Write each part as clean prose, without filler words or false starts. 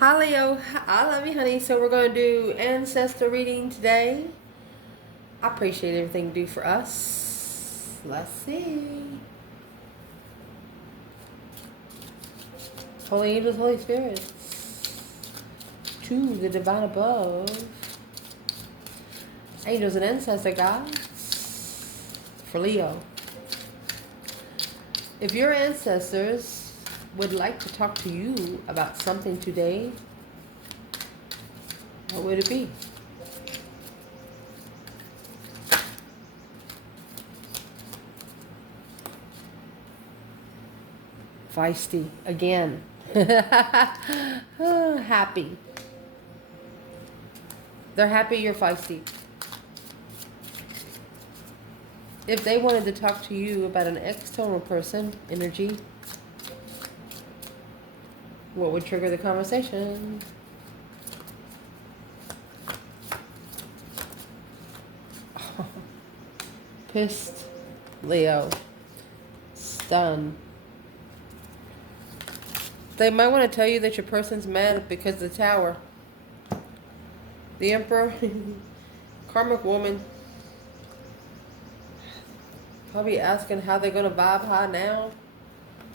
Hi Leo, I love you honey. So we're going to do Ancestor reading today. I appreciate everything you do for us. Let's see. Holy angels, Holy Spirits. To the divine above. Angels and ancestor guides. For Leo. If your ancestors would like to talk to you about something today, what would it be? Feisty again. Happy. They're happy you're feisty. If they wanted to talk to you about an external person, energy, what would trigger the conversation? Pissed, Leo. Stunned. They might want to tell you that your person's mad because of the Tower. The Emperor. Karmic woman. Probably asking how they're going to vibe high now.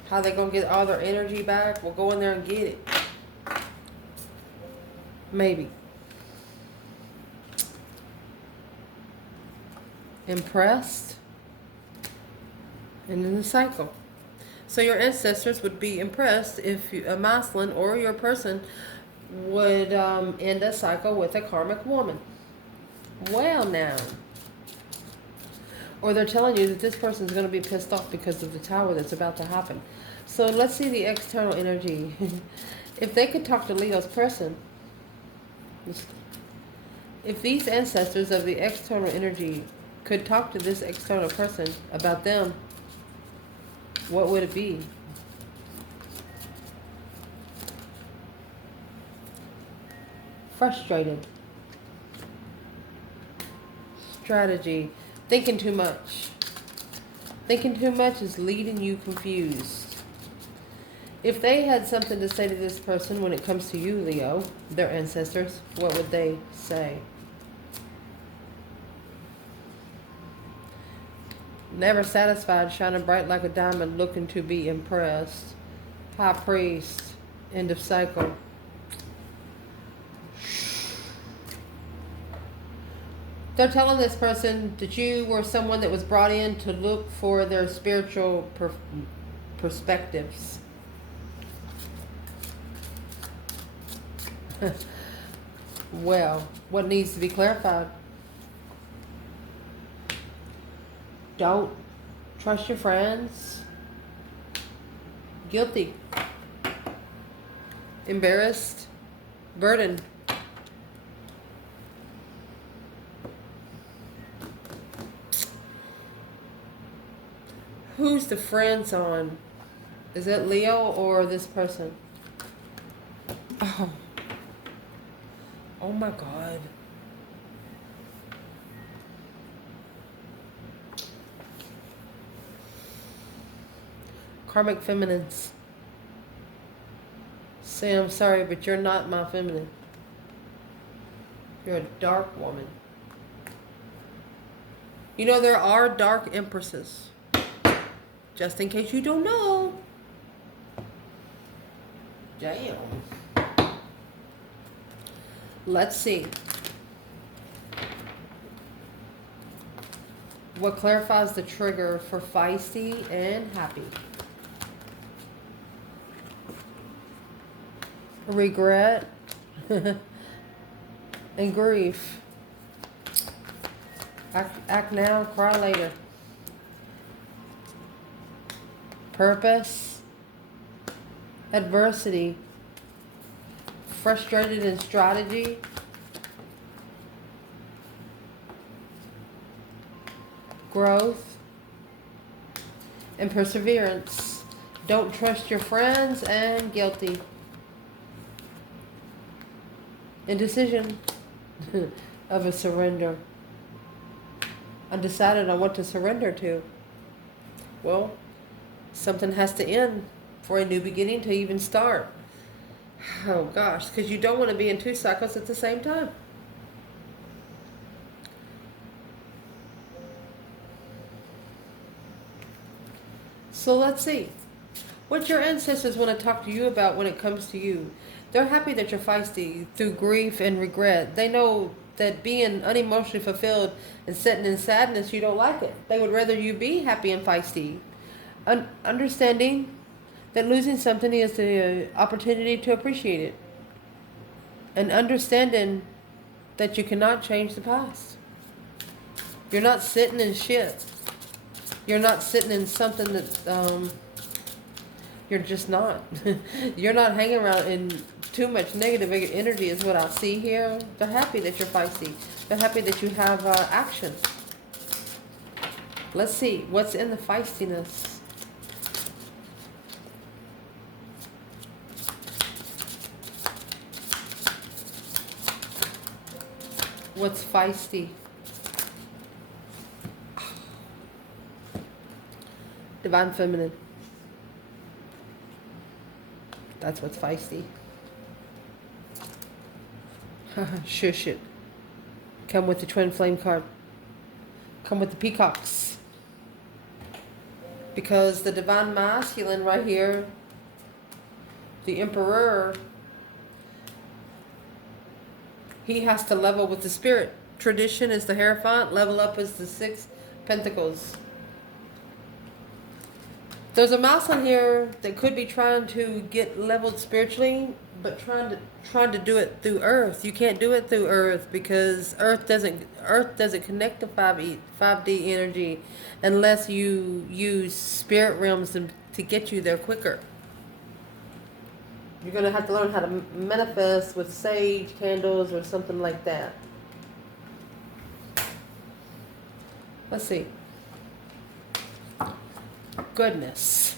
How they're going to get all their energy back. We'll go in there and get it. Maybe. Impressed. And in the cycle. So your ancestors would be impressed if a masculine or your person would end a cycle with a karmic woman. Well now. Or they're telling you that this person's going to be pissed off because of the Tower that's about to happen. So let's see the external energy. If they could talk to Leo's person, if these ancestors of the external energy could talk to this external person about them, what would it be? Frustrated. Strategy. Thinking too much. Thinking too much is leading you confused. If they had something to say to this person when it comes to you, Leo, their ancestors, what would they say? Never satisfied, shining bright like a diamond, looking to be impressed. High priest, end of cycle. They're telling this person that you were someone that was brought in to look for their spiritual perspectives. Well, what needs to be clarified? Don't trust your friends. Guilty. Embarrassed. Burdened. Who's the friends on? Is it Leo or this person? Oh. Oh my God. Karmic feminines. Say, I'm sorry, but you're not my feminine. You're a dark woman. You know, there are dark empresses. Just in case you don't know. Damn. Let's see. What clarifies the trigger for feisty and happy? Regret and grief. Act now, cry later. Purpose, adversity, frustrated in strategy, growth, and perseverance. Don't trust your friends and guilty. Indecision of a surrender. Undecided on what to surrender to. Well, something has to end for a new beginning to even start. Oh gosh, because you don't want to be in 2 cycles at the same time. So let's see. What your ancestors want to talk to you about when it comes to you. They're happy that you're feisty through grief and regret. They know that being unemotionally fulfilled and sitting in sadness, you don't like it. They would rather you be happy and feisty. Understanding that losing something is the opportunity to appreciate it. And understanding that you cannot change the past. You're not sitting in shit. You're not sitting in something that you're just not. You're not hanging around in too much negative energy is what I see here. They're happy that you're feisty. They're happy that you have action. Let's see. What's in the feistiness? What's feisty? Divine Feminine. That's what's feisty. Shush it. Come with the Twin Flame card. Come with the Peacocks. Because the Divine Masculine right here, the Emperor, he has to level with the Spirit. Tradition is the Hierophant. Level up is the 6 Pentacles. There's a mouse on here that could be trying to get leveled spiritually, but trying to do it through Earth. You can't do it through Earth because Earth doesn't connect to 5D energy unless you use spirit realms to get you there quicker. You're gonna have to learn how to manifest with sage candles or something like that. Let's see. Goodness.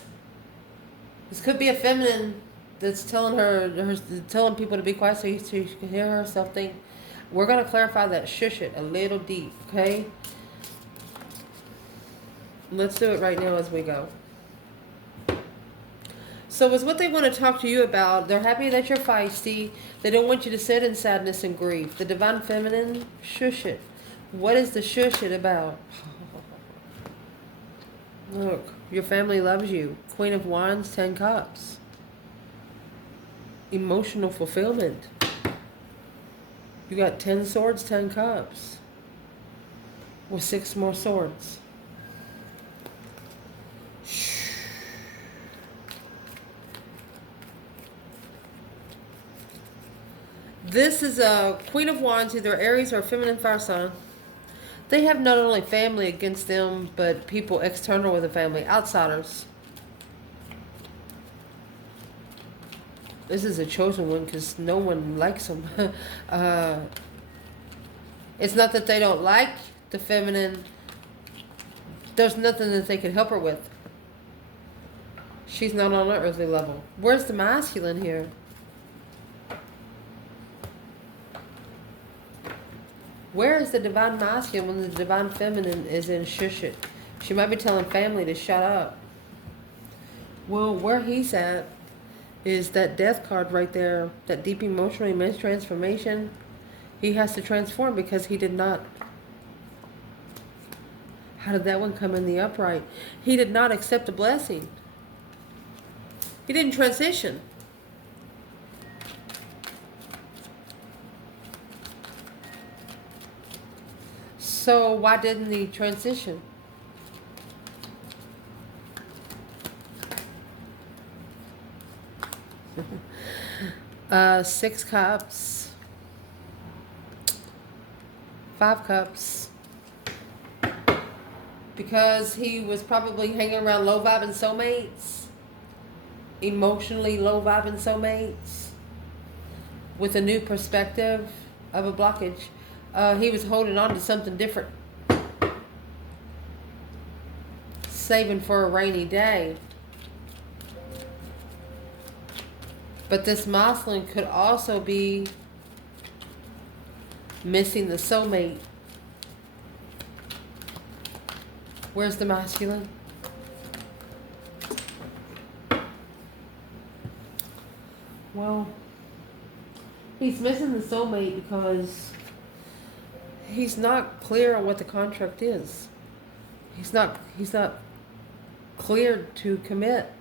This could be a feminine that's telling telling people to be quiet so she can hear herself think. We're going to clarify that shush it a little deep, okay? Let's do it right now as we go. So it's what they want to talk to you about. They're happy that you're feisty. They don't want you to sit in sadness and grief. The Divine Feminine, shush it. What is the shush it about? Look, your family loves you. Queen of Wands, 10 Cups. Emotional fulfillment. You got 10 swords, 10 cups. With 6 more swords. Shh. This is a Queen of Wands, either Aries or feminine fire sign. They have not only family against them, but people external with the family, outsiders. This is a chosen one because no one likes them. It's not that they don't like the feminine. There's nothing that they can help her with. She's not on an earthly level. Where's the masculine here? Where is the Divine Masculine when the Divine Feminine is in shush it? She might be telling family to shut up. Well, where he's at is that Death card right there. That deep emotional immense transformation. He has to transform because he did not. How did that one come in the upright? He did not accept the blessing. He didn't transition. So why didn't he transition? Six Cups. 5 Cups. Because he was probably hanging around low vibing soulmates. Emotionally low vibing soulmates. With a new perspective of a blockage. He was holding on to something different. Saving for a rainy day. But this masculine could also be missing the soulmate. Where's the masculine? Well, He's missing the soulmate because he's not clear on what the contract is. He's not cleared to commit.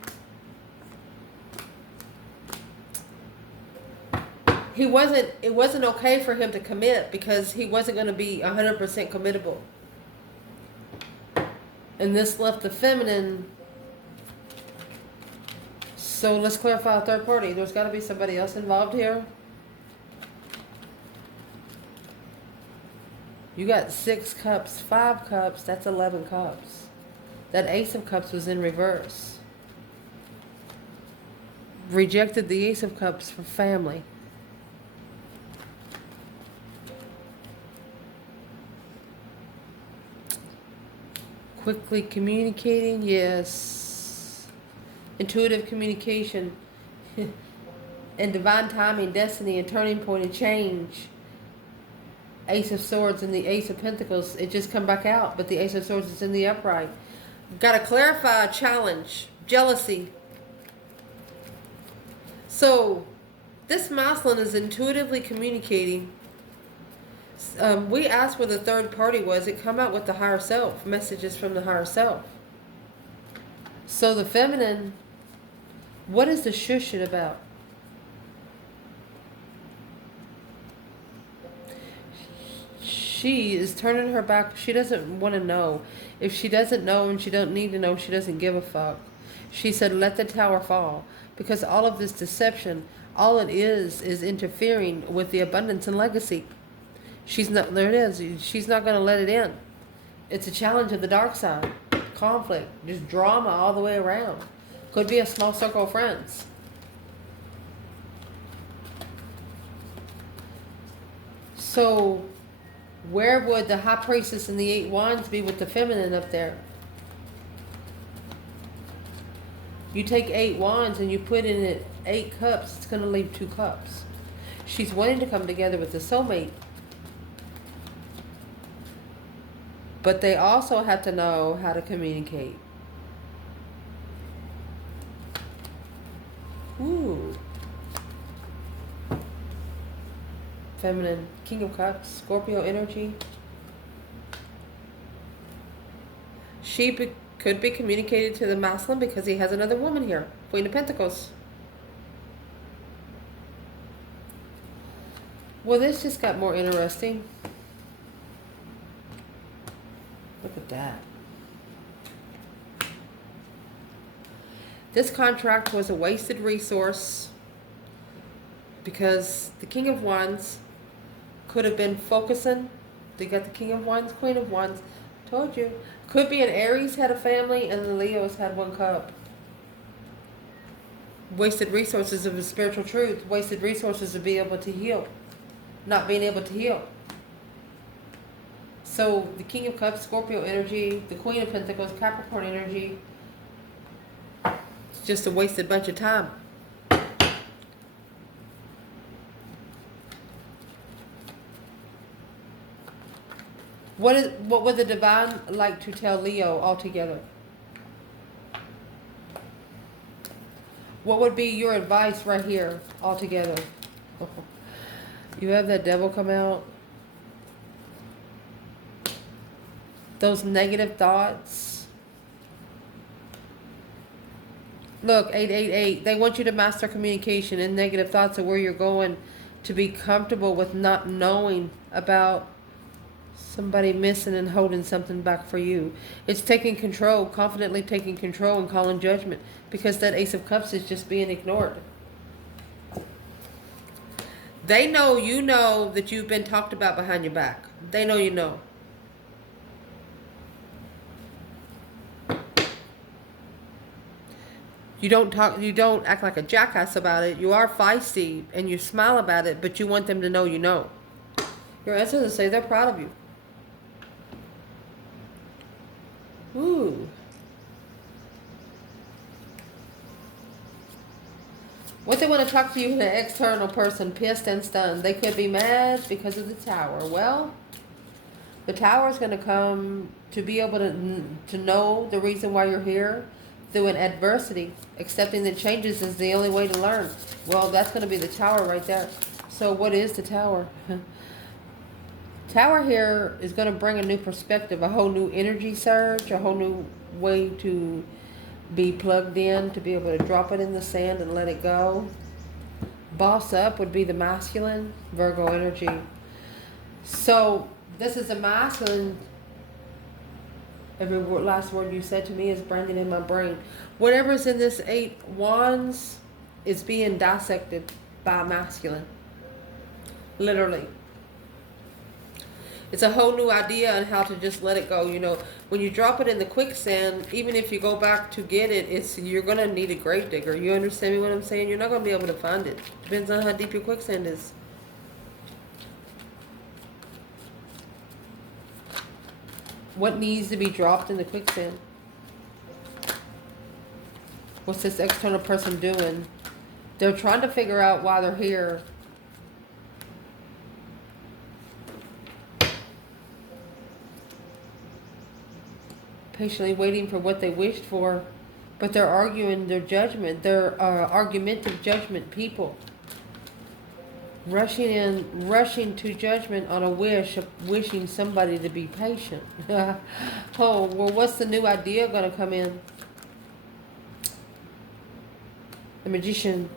It wasn't okay for him to commit because he wasn't going to be 100% committable. And this left the feminine. So let's clarify a third party. There's got to be somebody else involved here. You got 6 cups, 5 cups, that's 11 cups. That Ace of Cups was in reverse. Rejected the Ace of Cups for family. Quickly communicating, yes. Intuitive communication. And divine timing, destiny, and turning point and change. Ace of Swords and the Ace of Pentacles, it just come back out, but the Ace of Swords is in the upright. Got to clarify a challenge, jealousy. So, this masculine is intuitively communicating. We asked where the third party was. It come out with the higher self, messages from the higher self. So the feminine, what is the shush it about? She is turning her back. She doesn't want to know. If she doesn't know and she don't need to know, she doesn't give a fuck. She said, let the tower fall. Because all of this deception, all it is interfering with the abundance and legacy. She's not, there it is. She's not going to let it in. It's a challenge of the dark side. Conflict. Just drama all the way around. Could be a small circle of friends. So, where would the High Priestess and the 8 Wands be with the feminine up there? You take 8 Wands and you put in it 8 cups, it's going to leave 2 cups. She's wanting to come together with the soulmate. But they also have to know how to communicate. Ooh. Feminine, King of Cups, Scorpio energy. She could be communicated to the masculine because he has another woman here. Queen of Pentacles. Well, this just got more interesting. Look at that. This contract was a wasted resource because the King of Wands could have been focusing. They got the King of Wands, Queen of Wands. Told you. Could be an Aries had a family and the Leos had 1 cup. Wasted resources of the spiritual truth. Wasted resources to be able to heal. Not being able to heal. So the King of Cups, Scorpio energy, the Queen of Pentacles, Capricorn energy. It's just a wasted bunch of time. What would the divine like to tell Leo altogether? What would be your advice right here altogether? You have that devil come out. Those negative thoughts. Look, 888. They want you to master communication, and negative thoughts are where you're going to be comfortable with not knowing about somebody missing and holding something back for you. It's taking control, confidently taking control and calling judgment, because that Ace of Cups is just being ignored. They know you know that you've been talked about behind your back. They know you know. You don't act like a jackass about it. You are feisty and you smile about it, but you want them to know you know. Your ancestors say they're proud of you. Ooh. What they want to talk to you, the external person, pissed and stunned. They could be mad because of the tower. Well, the tower is going to come to be able to know the reason why you're here through an adversity. Accepting that changes is the only way to learn. Well, that's going to be the tower right there. So what is the Tower? Tower here is going to bring a new perspective, a whole new energy surge, a whole new way to be plugged in, to be able to drop it in the sand and let it go. Boss up would be the masculine, Virgo energy. So this is a masculine. Every last word you said to me is branded in my brain. Whatever's in this 8 wands is being dissected by masculine. Literally. It's a whole new idea on how to just let it go. You know, when you drop it in the quicksand, even if you go back to get it, you're going to need a grave digger. You understand me what I'm saying? You're not going to be able to find it. Depends on how deep your quicksand is. What needs to be dropped in the quicksand? What's this external person doing? They're trying to figure out why they're here. Patiently waiting for what they wished for, but they're arguing their judgment. They're argumentative judgment people. Rushing to judgment on a wish of wishing somebody to be patient. Oh, well, what's the new idea going to come in? The Magician.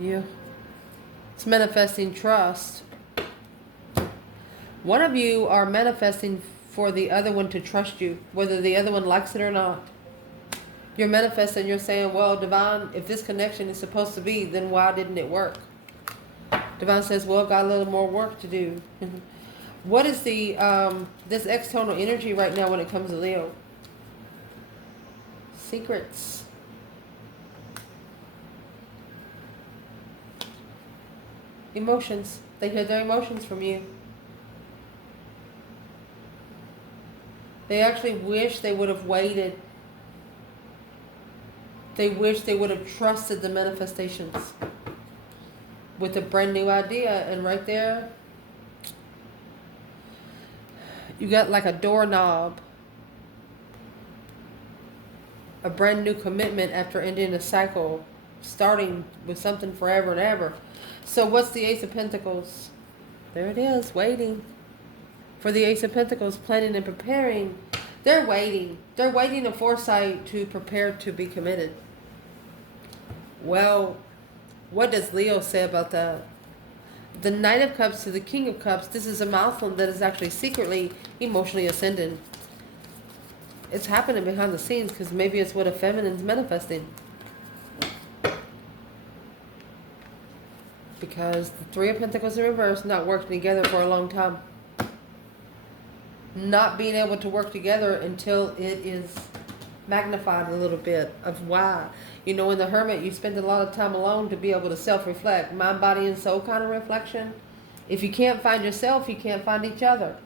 Yeah. It's manifesting trust. One of you are manifesting for the other one to trust you, whether the other one likes it or not. You're manifesting, you're saying, well, Divine, if this connection is supposed to be, then why didn't it work? Divine says, well, I've got a little more work to do. What is the this external energy right now when it comes to Leo? Secrets. Emotions. They hear their emotions from you. They actually wish they would have waited. They wish they would have trusted the manifestations with a brand new idea. And right there, you got like a doorknob. A brand new commitment after ending a cycle, starting with something forever and ever. So what's the Ace of Pentacles? There it is, waiting. For the Ace of Pentacles, planning and preparing. They're waiting. They're waiting a foresight to prepare to be committed. Well, what does Leo say about that? The Knight of Cups to the King of Cups. This is a milestone that is actually secretly emotionally ascending. It's happening behind the scenes because maybe it's what a feminine's manifesting. Because the Three of Pentacles in reverse, not working together for a long time. Not being able to work together until it is magnified a little bit of why. You know, in the Hermit, you spend a lot of time alone to be able to self-reflect. Mind, body, and soul kind of reflection. If you can't find yourself, you can't find each other.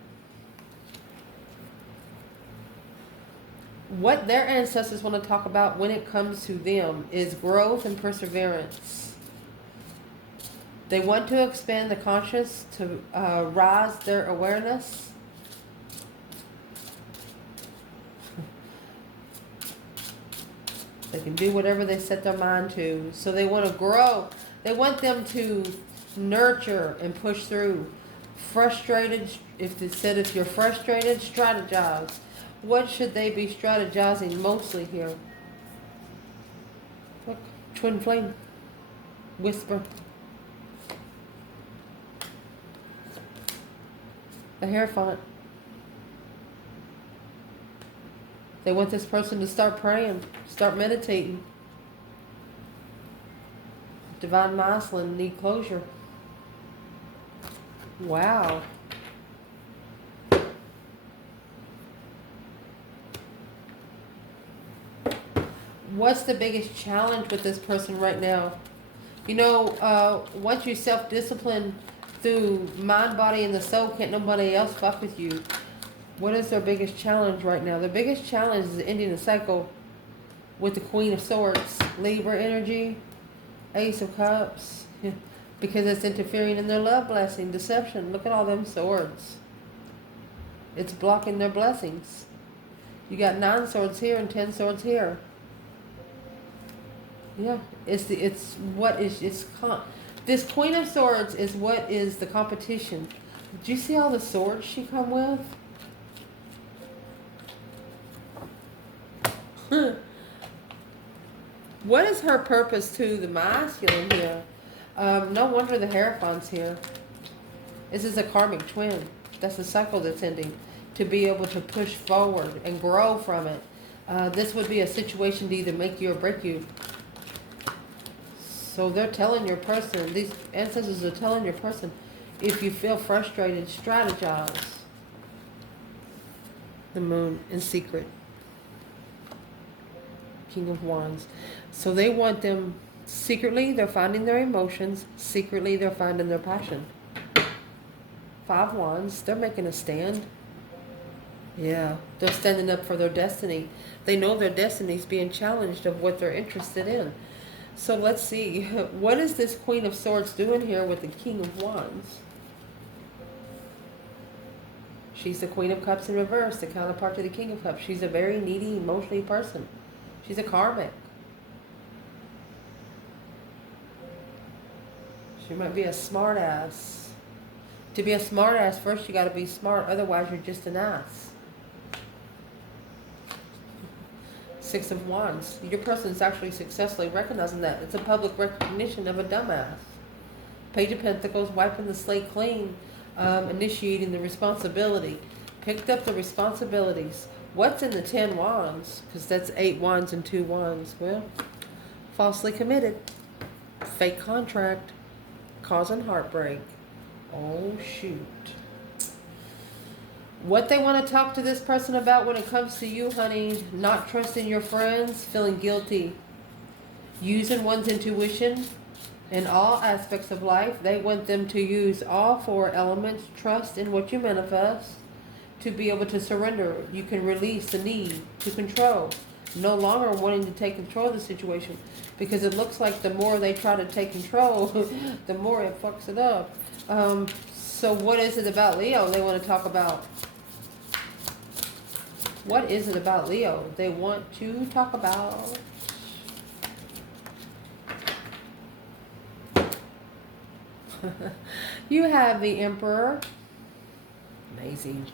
What their ancestors want to talk about when it comes to them is growth and perseverance. They want to expand the conscious to rise their awareness. They can do whatever they set their mind to. So they want to grow. They want them to nurture and push through. Frustrated, if they said if you're frustrated, strategize. What should they be strategizing mostly here? Look, twin flame. Wysper. The Hierophant. They want this person to start praying, start meditating. Divine Masculine need closure. Wow. What's the biggest challenge with this person right now? You know, once you self-discipline through mind, body, and the soul, can't nobody else fuck with you. What is their biggest challenge right now? Their biggest challenge is ending the cycle with the Queen of Swords. Libra energy, Ace of Cups. Because it's interfering in their love blessing, deception. Look at all them swords. It's blocking their blessings. You got 9 swords here and 10 swords here. Yeah, This Queen of Swords is what is the competition. Did you see all the swords she come with? What is her purpose to the masculine here? No wonder the Hierophant's here. This is a karmic twin. That's a cycle that's ending. To be able to push forward and grow from it. This would be a situation to either make you or break you. So they're telling your person, these ancestors are telling your person, if you feel frustrated, strategize. The Moon in secret. King of Wands. So they want them secretly, they're finding their emotions. Secretly, they're finding their passion. 5 Wands, they're making a stand. Yeah, they're standing up for their destiny. They know their destiny is being challenged of what they're interested in. So let's see, what is this Queen of Swords doing here with the King of Wands? She's the Queen of Cups in reverse, the counterpart to the King of Cups. She's a very needy, emotionally person. She's a karmic. She might be a smart ass. To be a smart ass, first you got to be smart, otherwise you're just an ass. 6 of Wands. Your person is actually successfully recognizing that. It's a public recognition of a dumbass. Page of Pentacles, wiping the slate clean, initiating the responsibility. Picked up the responsibilities. What's in the 10 Wands? Because that's 8 Wands and 2 Wands. Well, falsely committed. Fake contract. Causing heartbreak. Oh, shoot. What they want to talk to this person about when it comes to you, honey, not trusting your friends, feeling guilty, using one's intuition in all aspects of life. They want them to use all 4 elements, trust in what you manifest, to be able to surrender. You can release the need to control, no longer wanting to take control of the situation, because it looks like the more they try to take control, the more it fucks it up. So what is it about Leo they want to talk about? What is it about Leo they want to talk about? You have the Emperor. Amazing.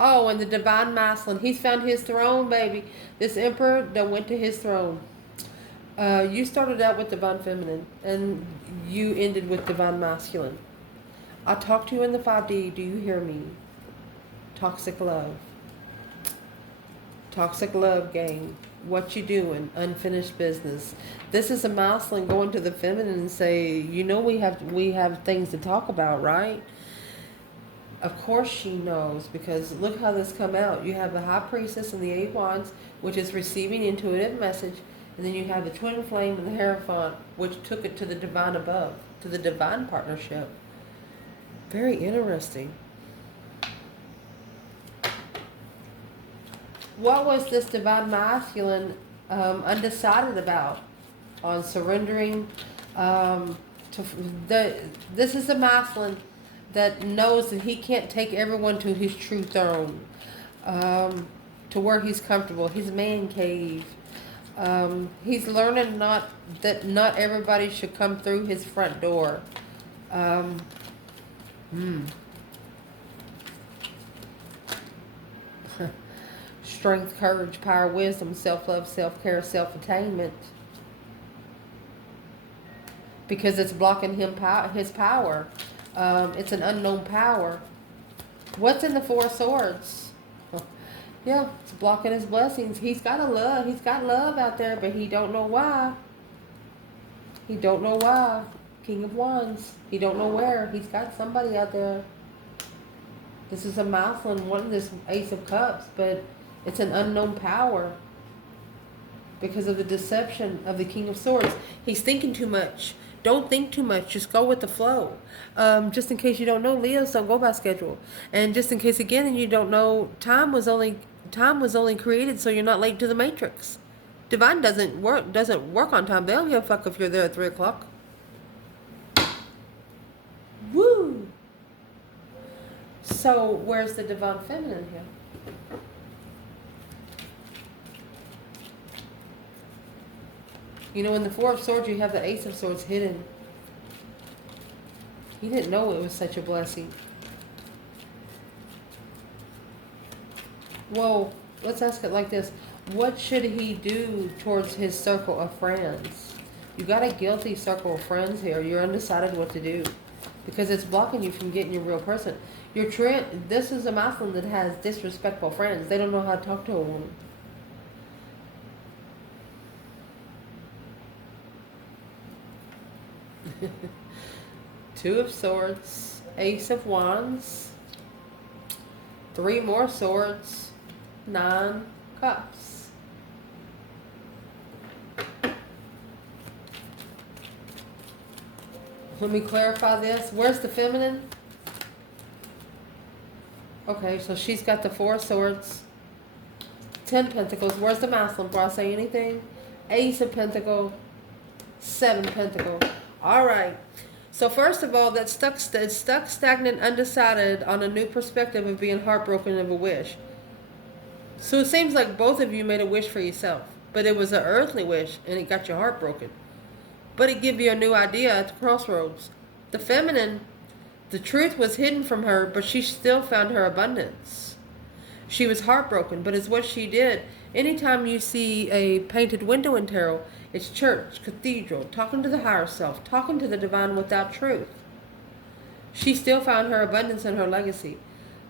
Oh, and the Divine Masculine. He's found his throne, baby. This Emperor done went to his throne. You started out with Divine Feminine, and you ended with Divine Masculine. I talk to you in the 5D. Do you hear me? Toxic love. Toxic love, gang. What you doing? Unfinished business. This is a masculine going to the feminine and say, you know, we have things to talk about, right? Of course she knows, because look how this come out. You have the High Priestess and the 8 Wands, which is receiving intuitive message, and then you have the Twin Flame and the Hierophant, which took it to the divine above, to the divine partnership. Very interesting. What was this Divine Masculine undecided about on surrendering? This is a masculine that knows that he can't take everyone to his true throne, to where he's comfortable, his man cave. He's learning that not everybody should come through his front door. Strength, courage, power, wisdom, self-love, self-care, self-attainment. Because it's blocking his power. It's an unknown power. What's in the 4 Swords? Yeah, it's blocking his blessings. He's got love out there, but he don't know why. He don't know why. King of Wands. He don't know where. He's got somebody out there. This is a masculine wanting this Ace of Cups, but it's an unknown power because of the deception of the King of Swords. He's thinking too much. Don't think too much. Just go with the flow. Just in case you don't know, Leos don't go by schedule. And just in case, again, you don't know, time was only created so you're not late to the Matrix. Divine doesn't work on time. They don't give a fuck if you're there at 3 o'clock. Woo! So where's the Divine Feminine here? You know, in the Four of Swords, you have the Ace of Swords hidden. He didn't know it was such a blessing. Well, let's ask it like this. What should he do towards his circle of friends? You got a guilty circle of friends here. You're undecided what to do. Because it's blocking you from getting your real person. This is a masculine that has disrespectful friends. They don't know how to talk to a woman. Two of Swords, Ace of Wands, 3 more swords, 9 cups. Let me clarify this. Where's the feminine? Okay, so she's got the 4 swords, 10 pentacles. Where's the masculine before I say anything? Ace of Pentacles, 7 pentacles. All right. So first of all, it's stuck, stagnant, undecided on a new perspective of being heartbroken of a wish. So it seems like both of you made a wish for yourself, but it was an earthly wish, and it got your heart broken. But it gave you a new idea at the crossroads. The feminine, the truth was hidden from her, but she still found her abundance. She was heartbroken, but it's what she did. Anytime you see a painted window in tarot, it's church, cathedral, talking to the higher self, talking to the divine without truth. She still found her abundance and her legacy.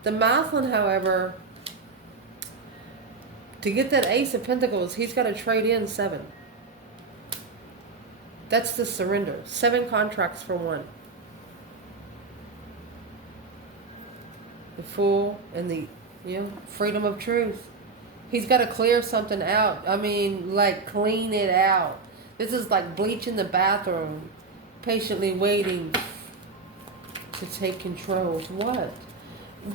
The masculine, however, to get that Ace of Pentacles, he's got to trade in 7. That's the surrender. 7 contracts for 1. The Fool and the freedom of truth. He's got to clear something out. I mean, like clean it out. This is like bleach in the bathroom. Patiently waiting to take control. What?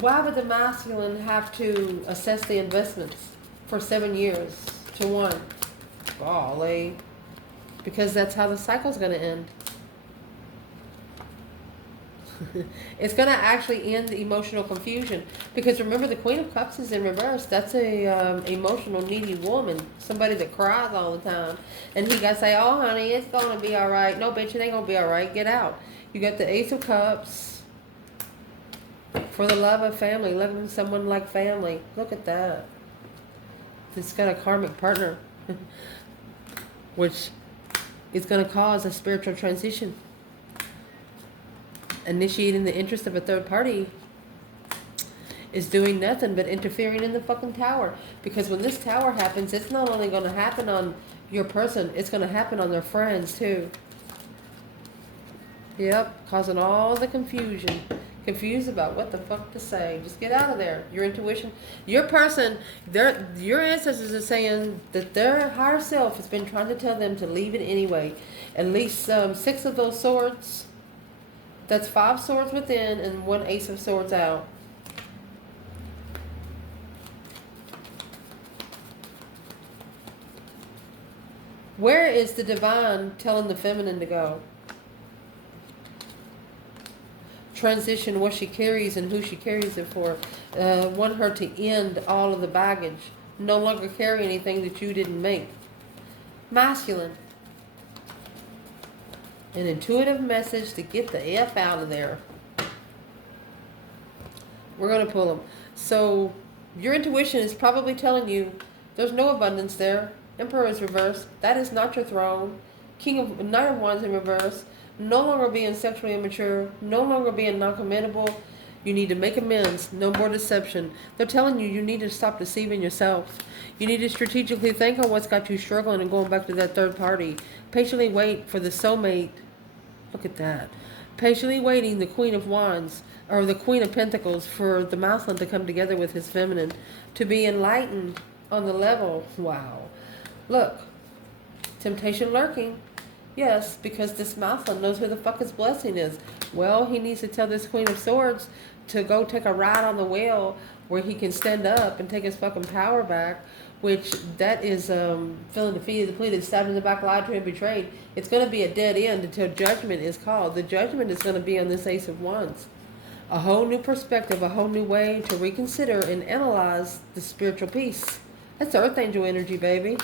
Why would the masculine have to assess the investments for 7 years to 1? Golly. Because that's how the cycle's going to end. It's going to actually end the emotional confusion. Because remember, the Queen of Cups is in reverse. That's a emotional, needy woman. Somebody that cries all the time. And he got to say, oh, honey, it's going to be all right. No, bitch, it ain't going to be all right. Get out. You got the Ace of Cups. For the love of family. Loving someone like family. Look at that. It's got a karmic partner. Which is going to cause a spiritual transition. Initiating the interest of a third party is doing nothing but interfering in the fucking tower. Because when this tower happens, it's not only going to happen on your person, it's going to happen on their friends too. Yep, causing all the confusion. Confused about what the fuck to say. Just get out of there. Your intuition, your person, your ancestors are saying that their higher self has been trying to tell them to leave it anyway. At least 6 of those swords. That's 5 swords within and 1 Ace of Swords out. Where is the divine telling the feminine to go? Transition what she carries and who she carries it for. Want her to end all of the baggage. No longer carry anything that you didn't make. Masculine. An intuitive message to get the F out of there. We're going to pull them. So your intuition is probably telling you there's no abundance there. Emperor is reversed. That is not your throne. Knight of Wands in reverse. No longer being sexually immature. No longer being non-committable. You need to make amends. No more deception. They're telling you you need to stop deceiving yourself. You need to strategically think on what's got you struggling and going back to that third party. Patiently wait for the soulmate. Look at that. Patiently waiting the Queen of Wands or the Queen of Pentacles for the masculine to come together with his feminine. To be enlightened on the level. Wow. Look. Temptation lurking. Yes, because this masculine knows who the fuck his blessing is. Well, he needs to tell this Queen of Swords to go take a ride on the wheel where he can stand up and take his fucking power back, which that is feeling defeated, depleted, stabbed in the back, lied to and betrayed. It's going to be a dead end until judgment is called. The judgment is going to be on this Ace of Wands. A whole new perspective, a whole new way to reconsider and analyze the spiritual peace. That's Earth Angel energy, baby.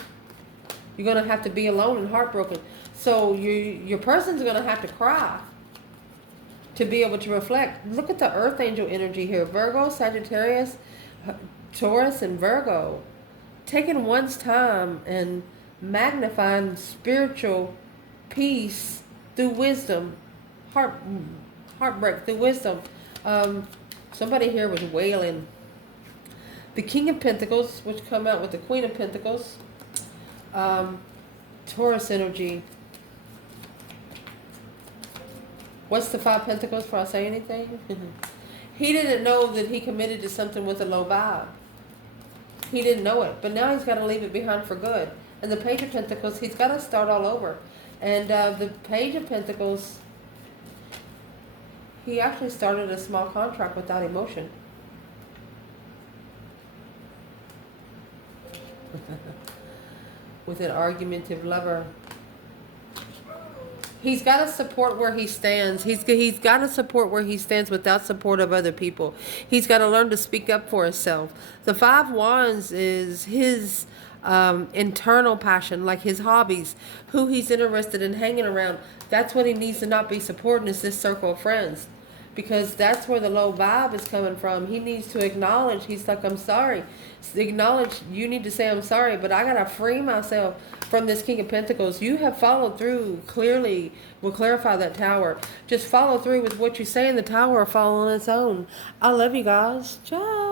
You're going to have to be alone and heartbroken. So your person's going to have to cry to be able to reflect. Look at the earth angel energy here. Virgo, Sagittarius, Taurus, and Virgo. Taking one's time and magnifying spiritual peace through wisdom. Heartbreak through wisdom. Somebody here was wailing. The King of Pentacles, which come out with the Queen of Pentacles. Taurus energy. What's the Five Pentacles before I say anything? He didn't know that he committed to something with a low vibe. He didn't know it. But now he's got to leave it behind for good. And the Page of Pentacles, he's got to start all over. And the Page of Pentacles, he actually started a small contract without emotion. With an argumentative lover. He's got to support where he stands. He's got to support where he stands without support of other people. He's got to learn to speak up for himself. The Five Wands is his internal passion, like his hobbies, who he's interested in hanging around. That's what he needs to not be supporting, is this circle of friends. Because that's where the low vibe is coming from. He needs to acknowledge, he's like, I'm sorry. Acknowledge, you need to say, I'm sorry, but I got to free myself from this King of Pentacles. You have followed through, clearly, we'll clarify that Tower. Just follow through with what you say, and the Tower will fall on its own. I love you guys. Ciao.